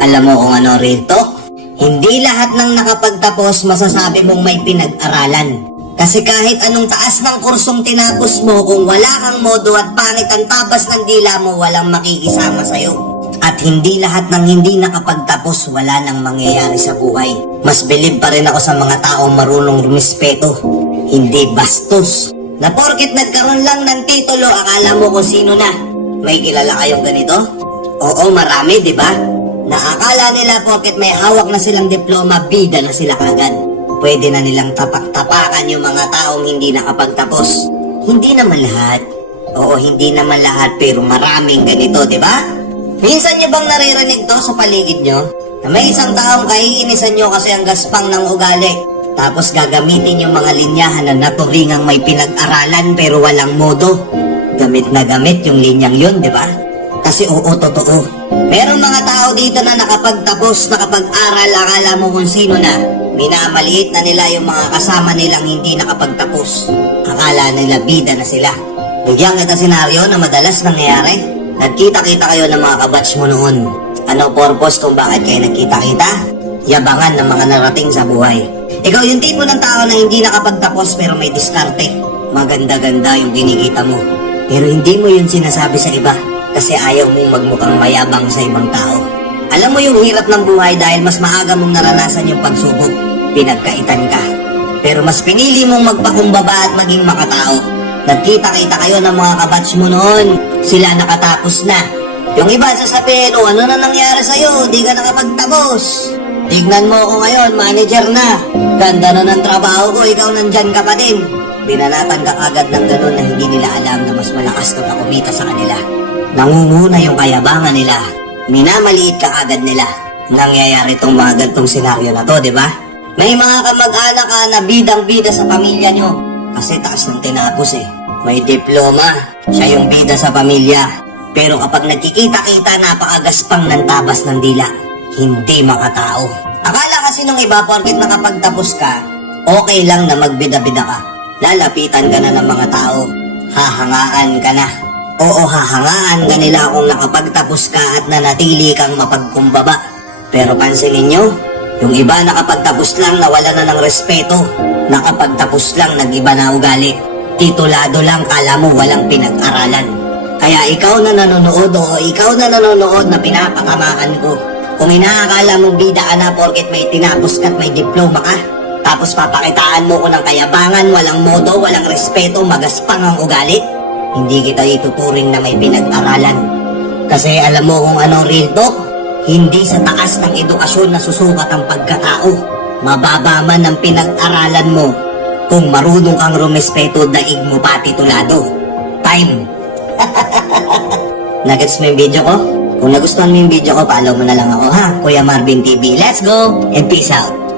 Alam mo kung ano real talk? Hindi lahat ng nakapagtapos masasabi mong may pinag-aralan. Kasi kahit anong taas ng kursong tinapos mo, kung wala kang modo at pangit ang tabas ng dila mo, walang makikisama sa'yo. At hindi lahat ng hindi nakapagtapos wala nang mangyayari sa buhay. Mas bilib pa rin ako sa mga taong marunong rumispeto, hindi bastos. Na porket nagkaroon lang ng titulo, akala mo kung sino na. May kilala kayong ganito? Oo, marami, di ba? Naakala nila porket may hawak na silang diploma, bida na sila kagad. Pwede na nilang tapak-tapakan yung mga taong hindi nakapagtapos. Hindi naman lahat. Oo, hindi naman lahat, pero maraming ganito, di ba? Minsan nyo bang naririnig to sa paligid nyo? Na may isang taong kaiinisan nyo kasi ang gaspang ng ugali. Tapos gagamitin yung mga linyahan na naturingang may pinag-aralan pero walang modo. Gamit na gamit yung linyang yun, di ba? Kasi oo, totoo. Meron mga tao dito na nakapagtapos, nakapag-aral, akala mo kung sino na. Minamaliit na nila yung mga kasama nilang hindi nakapagtapos. Akala nila bida na sila. Bigyan kita senaryo na madalas nangyayari. Nagkita-kita kayo ng mga kabatch mo noon. Ano purpose kung bakit kayo nagkita-kita? Yabangan ng mga narating sa buhay. Ikaw yung tipo ng tao na hindi nakapagtapos pero may diskarte. Maganda-ganda yung kinikita mo. Pero hindi mo yun sinasabi sa iba kasi ayaw mong magmukhang mayabang sa ibang tao. Alam mo yung hirap ng buhay dahil mas maaga mong naranasan yung pagsubok. Pinagkaitan ka. Pero mas pinili mong magpakumbaba at maging makatao. Nagkita-kita kayo ng mga kabatch mo noon. Sila nakatapos na. Yung iba sasabihin, oh, ano na nangyari sa'yo? Di ka nakapagtapos. Tignan mo ako ngayon, manager na. Ganda na ng trabaho ko, ikaw nandyan ka pa din. Binanatan ka agad ng ganun na hindi nila alam na mas malakas ka pa kumita sa kanila. Nangunguna yung kayabangan nila. Minamaliit ka agad nila. Nangyayari tong mga gantong senaryo na to, di ba? May mga kamag-anak ka na bidang-bida sa pamilya nyo. Kasi taas ng tinapos eh. May diploma. Siya yung bida sa pamilya. Pero kapag nagkikita-kita, napakagaspang ng tabas ng dila. Hindi makatao. Akala kasi nung iba, porket nakapagtapos ka, okay lang na magbida-bida ka. Lalapitan ka na ng mga tao. Hahangaan ka na. Oo, hahangaan ka nila kung nakapagtapos ka at nanatili kang mapagkumbaba. Pero pansinin nyo, yung iba nakapagtapos lang nawala na ng respeto. Nakapagtapos lang nag-iba na ugali. Titulado lang, kala mo walang pinag-aralan. Kaya ikaw na nanonood o ikaw na nanonood na pinapatamaan ko. Kung inaakala mong bida ka na porket may tinapos ka at may diploma ka, tapos papakitaan mo ko ng kayabangan, walang modo, walang respeto, magaspang ang ugali, hindi kita ituturing na may pinag-aralan. Kasi alam mo kung anong real talk? Hindi sa taas ng edukasyon na susukat ang pagkatao. Mababa man ang pinag-aralan mo. Kung marunong kang rumespeto, daig mo pa titulado. Time! Nagets mo yung video ko? Kung nagustuhan mo yung video ko, follow mo na lang ako ha. Kuya Marvin TV, let's go and peace out!